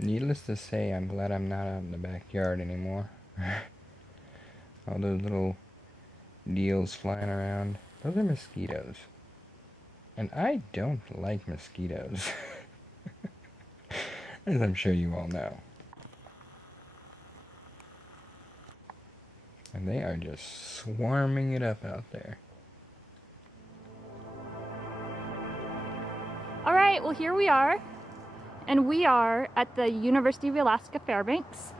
Needless to say, I'm glad I'm not out in the backyard anymore. All those little deals flying around. Those are mosquitoes. And I don't like mosquitoes. As I'm sure you all know. And they are just swarming it up out there. Alright, well here we are. And we are at the University of Alaska Fairbanks.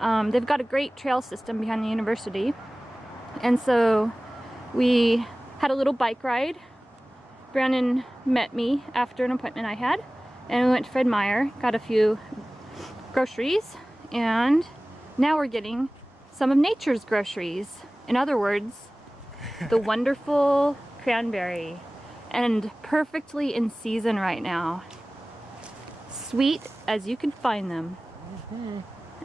They've got a great trail system behind the university. And so we had a little bike ride. Brandon met me after an appointment I had. And we went to Fred Meyer, got a few groceries. And now we're getting some of nature's groceries. In other words, the wonderful cranberry. And perfectly in season right now. Sweet as you can find them.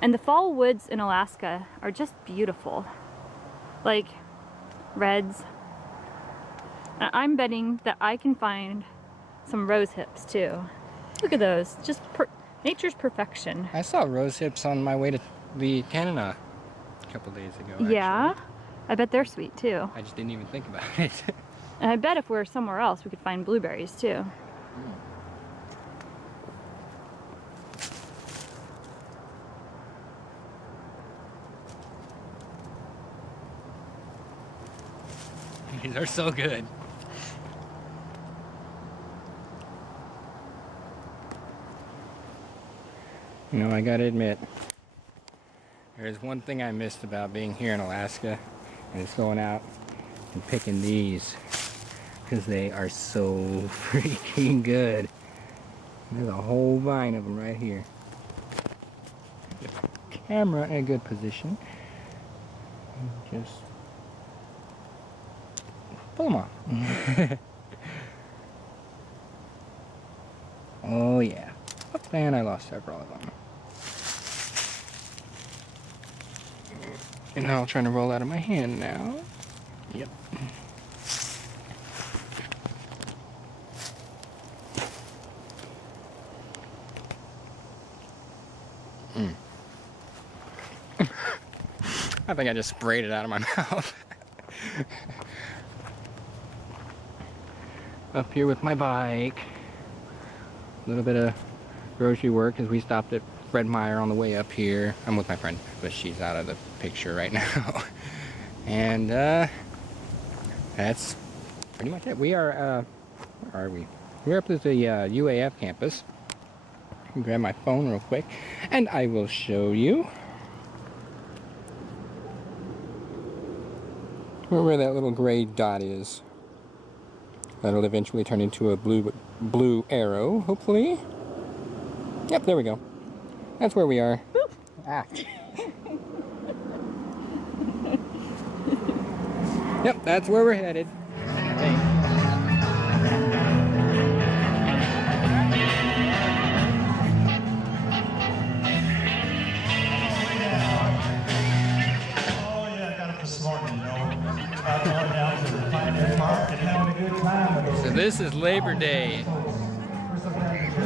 And the fall woods in Alaska are just beautiful. Like reds. And I'm betting that I can find some rose hips too. Look at those, just nature's perfection. I saw rose hips on my way to the Canada a couple days ago. Actually. Yeah, I bet they're sweet too. I just didn't even think about it. And I bet if we were somewhere else we could find blueberries too. These are so good. You know, I gotta admit, there's one thing I missed about being here in Alaska, and it's going out and picking these, because they are so freaking good. There's a whole vine of them right here. Get the camera in a good position. And just pull them off. Oh yeah. Oh, and I lost several of them. And now I'm trying to roll out of my hand now. Yep. I think I just sprayed it out of my mouth. Up here with my bike. A little bit of grocery work as we stopped at Fred Meyer on the way up here. I'm with my friend, but she's out of the picture right now. And that's pretty much it. We are, where are we? We're up at the UAF campus. Grab my phone real quick, and I will show you where that little gray dot is. That'll eventually turn into a blue arrow, hopefully. Yep, there we go. That's where we are. Ah. Yep, that's where we're headed. Thanks. So this is Labor Day.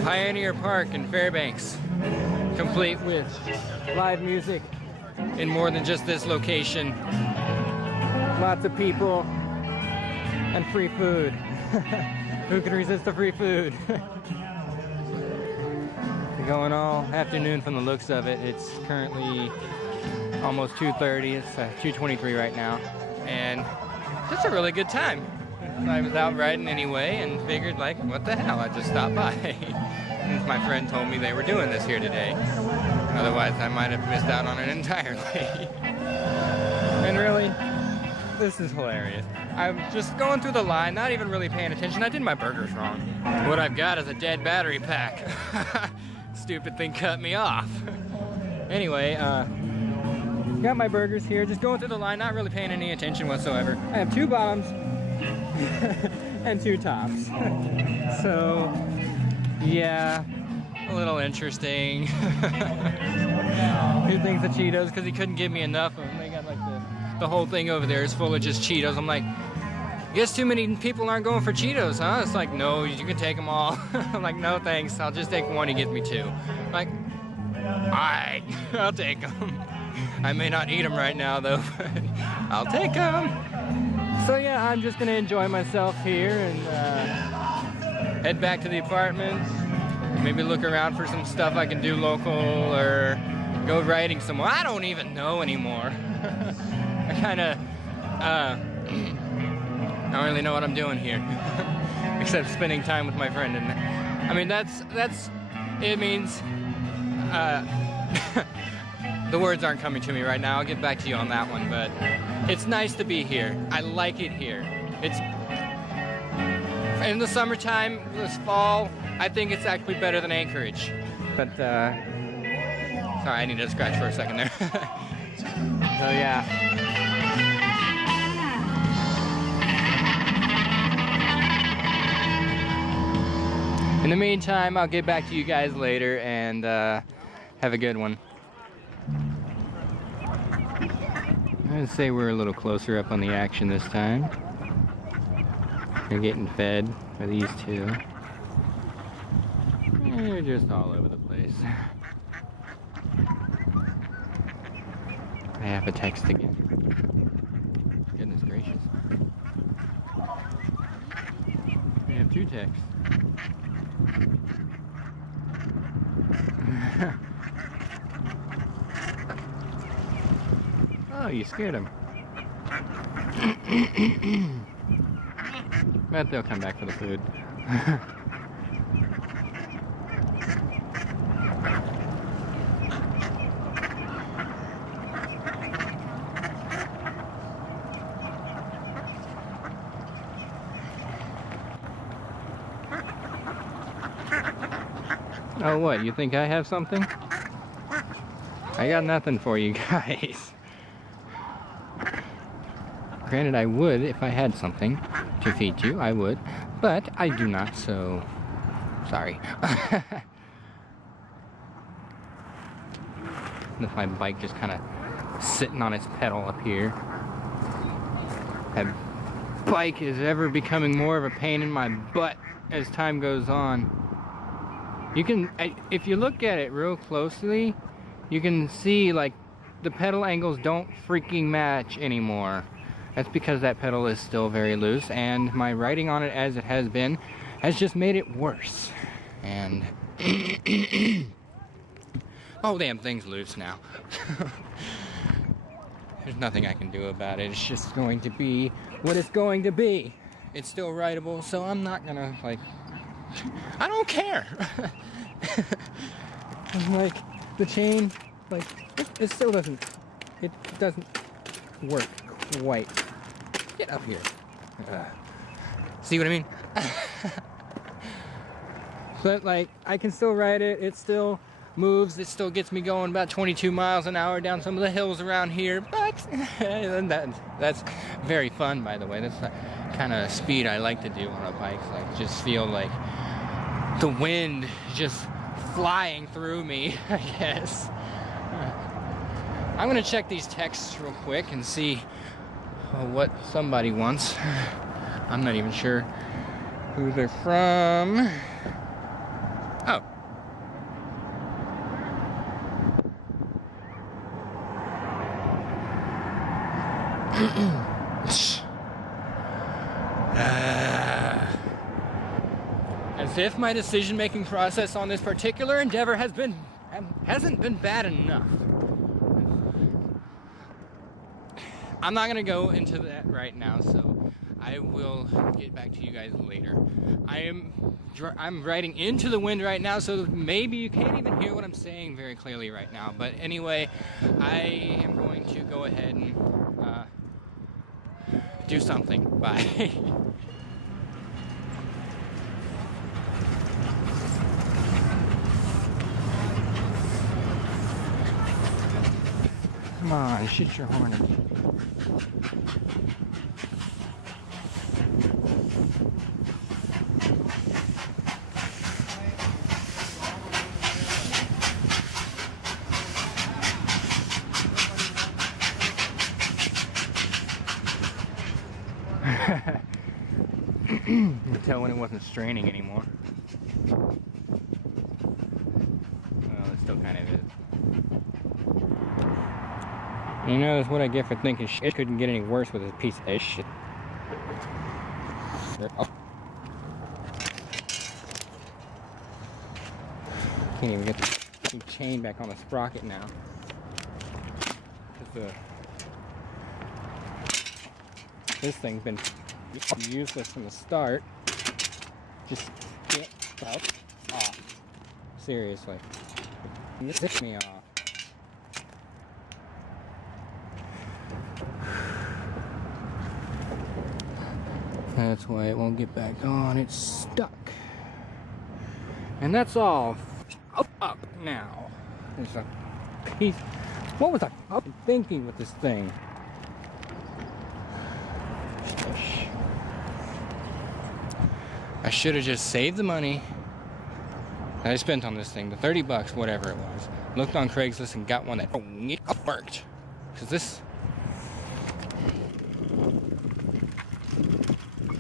Pioneer Park in Fairbanks, complete with live music in more than just this location. Lots of people and free food. Who can resist the free food? We're going all afternoon from the looks of it. It's currently almost 2:30. It's 2:23 right now, and just a really good time. I was out riding anyway and figured, like, what the hell, I just stopped by. And my friend told me they were doing this here today. Otherwise, I might have missed out on it entirely. And really, this is hilarious. I'm just going through the line, not even really paying attention. I did my burgers wrong. What I've got is a dead battery pack. Stupid thing cut me off. Anyway, got my burgers here, just going through the line, not really paying any attention whatsoever. I have 2 bottoms and 2 tops. So, yeah, a little interesting. Who thinks of Cheetos? Because he couldn't give me enough of them. They got like the whole thing over there is full of just Cheetos. I'm like, guess too many people aren't going for Cheetos, huh? It's like, no, you can take them all. I'm like, no thanks, I'll just take one, he gives me 2. Like, I'll take them. I may not eat them right now though, but I'll take them. So yeah, I'm just gonna enjoy myself here and head back to the apartment. Maybe look around for some stuff I can do local or go riding somewhere. I don't even know anymore. I kinda, I don't really know what I'm doing here. Except spending time with my friend. And I mean, it means, the words aren't coming to me right now. I'll get back to you on that one, but it's nice to be here. I like it here. It's in the summertime, this fall, I think it's actually better than Anchorage. But, sorry, I need to scratch for a second there. So yeah. In the meantime, I'll get back to you guys later and have a good one. I'd say we're a little closer up on the action this time. They're getting fed by these two. They're just all over the place. I have a text again. Goodness gracious. I have two texts. Oh, you scared him. But they'll come back for the food. Oh, what? You think I have something? I got nothing for you guys. Granted, I would if I had something to feed you, I would, but I do not, so sorry. If my bike just kind of sitting on its pedal up here. That bike is ever becoming more of a pain in my butt as time goes on. You can, if you look at it real closely, you can see like the pedal angles don't freaking match anymore. That's because that pedal is still very loose, and my riding on it as it has been has just made it worse. And oh damn thing's loose now. There's nothing I can do about it. It's just going to be what it's going to be. It's still rideable, so I'm not gonna like, I don't care. Like the chain, like it still doesn't work quite. Get up here. See what I mean? But like I can still ride it. It still moves. It still gets me going about 22 miles an hour down some of the hills around here. But that's very fun, by the way. That's the kind of speed I like to do on a bike. Like just feel like the wind just flying through me, I guess. I'm gonna check these texts real quick and see what somebody wants. I'm not even sure who they're from. Oh. As if my decision-making process on this particular endeavor hasn't been bad enough. I'm not gonna go into that right now, so I will get back to you guys later. I'm riding into the wind right now, so maybe you can't even hear what I'm saying very clearly right now. But anyway, I am going to go ahead and do something. Bye. Come on, shoot your horn again. You can tell when it wasn't straining anymore. Well, it still kind of is. You know, that's what I get for thinking shit couldn't get any worse with this piece of shit. Oh. Can't even get the chain back on the sprocket now. This thing's been useless from the start. Just get up off. Seriously. Zip me off. That's why it won't get back on. It's stuck. And that's all up now. There's a piece. What was I fucking thinking with this thing? I should have just saved the money that I spent on this thing, the 30 bucks, whatever it was. Looked on Craigslist and got one that worked. Because this...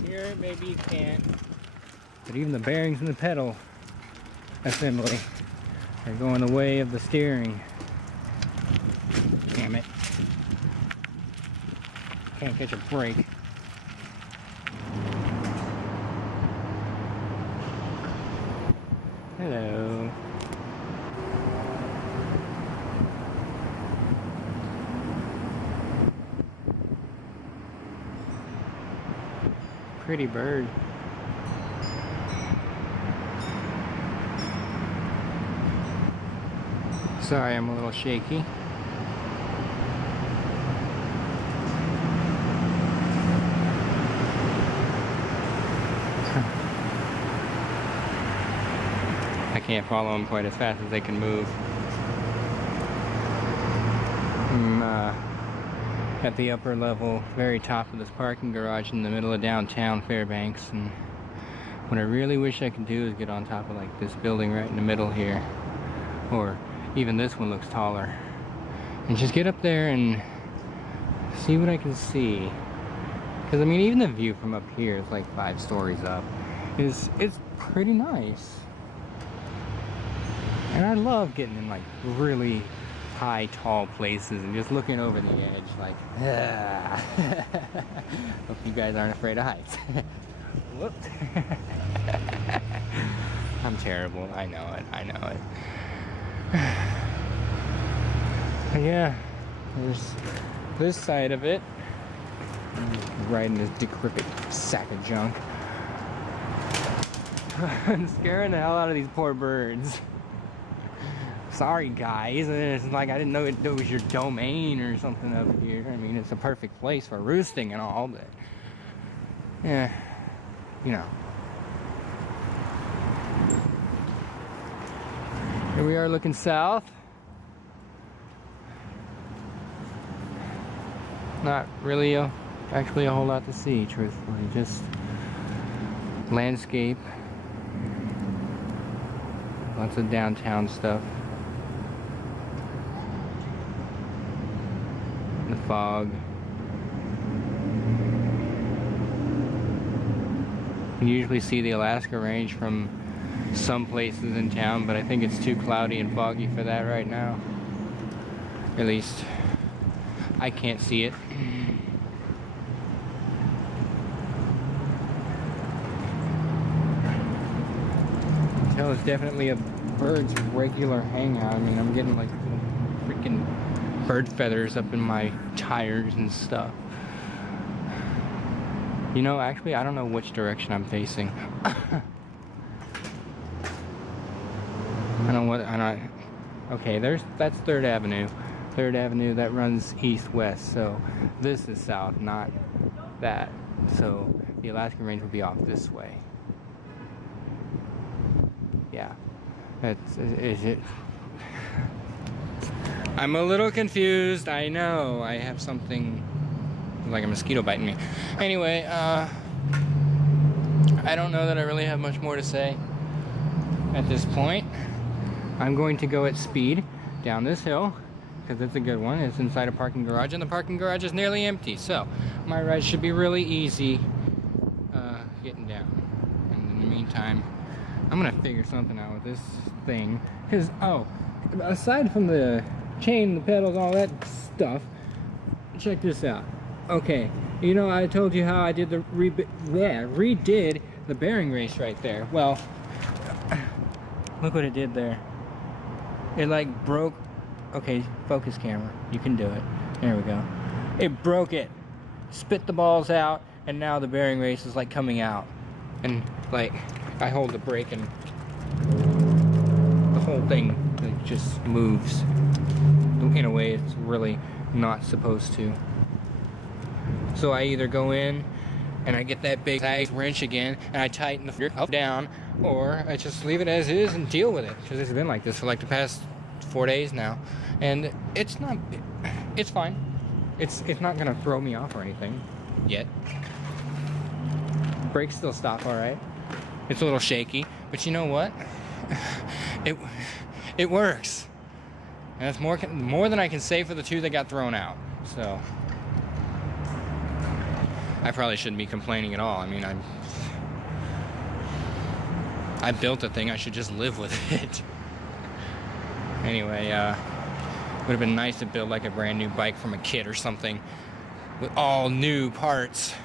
Here, maybe you can't. But even the bearings in the pedal assembly are going the way of the steering. Damn it. Can't catch a break. Hello. Pretty bird. Sorry, I'm a little shaky. I can't follow them quite as fast as they can move. I'm at the upper level, very top of this parking garage in the middle of downtown Fairbanks, and what I really wish I could do is get on top of like this building right in the middle here, or even this one looks taller, and just get up there and see what I can see. Because I mean, even the view from up here is like 5 stories up. It's pretty nice. And I love getting in like really high, tall places and just looking over the edge like, ah. Hope you guys aren't afraid of heights. Whoops. I'm terrible. I know it. I know it. But yeah, there's this side of it. I'm riding this decrepit sack of junk. I'm scaring the hell out of these poor birds. Sorry guys, it's like I didn't know it was your domain or something up here. I mean, it's a perfect place for roosting and all, but yeah, you know. Here we are looking south. Not really actually a whole lot to see, truthfully, just landscape, lots of downtown stuff. The fog. You usually see the Alaska Range from some places in town, but I think it's too cloudy and foggy for that right now. At least I can't see it. I can tell it's definitely a bird's regular hangout. I mean, I'm getting like freaking bird feathers up in my tires and stuff. You know, actually, I don't know which direction I'm facing. Okay, that's 3rd Avenue. 3rd Avenue, that runs east-west, so this is south, not that. So the Alaska Range will be off this way. Yeah, is it? I'm a little confused, I know. I have something like a mosquito biting me. Anyway, I don't know that I really have much more to say at this point. I'm going to go at speed down this hill, because it's a good one. It's inside a parking garage, and the parking garage is nearly empty, so my ride should be really easy getting down. And in the meantime, I'm gonna figure something out with this thing, because aside from the chain, the pedals, all that stuff, check this out. Okay, you know, I told you how I did the redid the bearing race right there. Well, look what it did there. It like broke. Okay, focus camera, you can do it. There we go. It broke it, spit the balls out, and now the bearing race is like coming out. And like, I hold the brake and the whole thing like, just moves in a way it's really not supposed to. So I either go in and I get that big wrench again and I tighten the gear up down, or I just leave it as is and deal with it, because it's been like this for like the past 4 days now, and it's fine. It's not gonna throw me off or anything yet. Brakes still stop all right. It's a little shaky, but you know what? It works, and it's more than I can say for the two that got thrown out. So I probably shouldn't be complaining at all. I mean, I built a thing. I should just live with it. Anyway, would have been nice to build like a brand new bike from a kit or something with all new parts.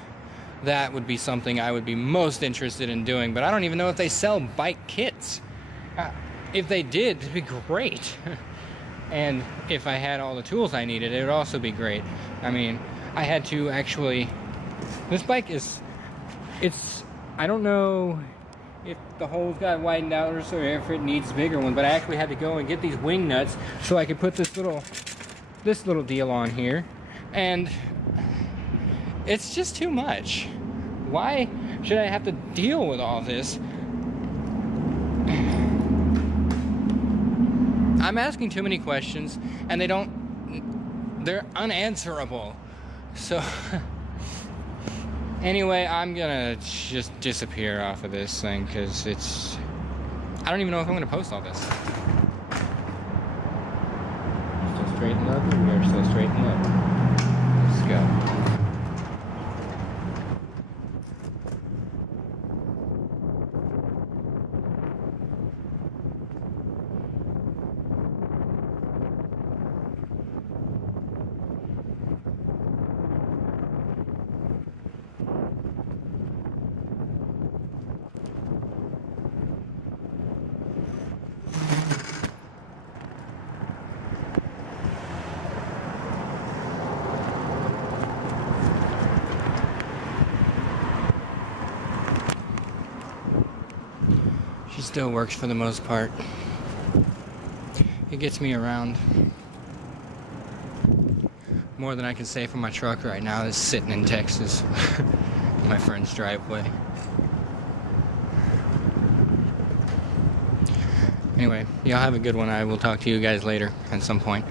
That would be something I would be most interested in doing, but I don't even know if they sell bike kits. If they did, it'd be great. And if I had all the tools I needed, it would also be great. I mean, I had to actually... This bike is... I don't know if the holes got widened out or if it needs a bigger one, but I actually had to go and get these wing nuts so I could put this little deal on here. And it's just too much. Why should I have to deal with all this? I'm asking too many questions and they're unanswerable. So anyway, I'm gonna just disappear off of this thing because I don't even know if I'm gonna post all this. Still straight and level? We are still straight and level. Let's go. She still works for the most part. It gets me around. More than I can say for my truck right now is sitting in Texas. My friend's driveway. Anyway, y'all have a good one. I will talk to you guys later at some point.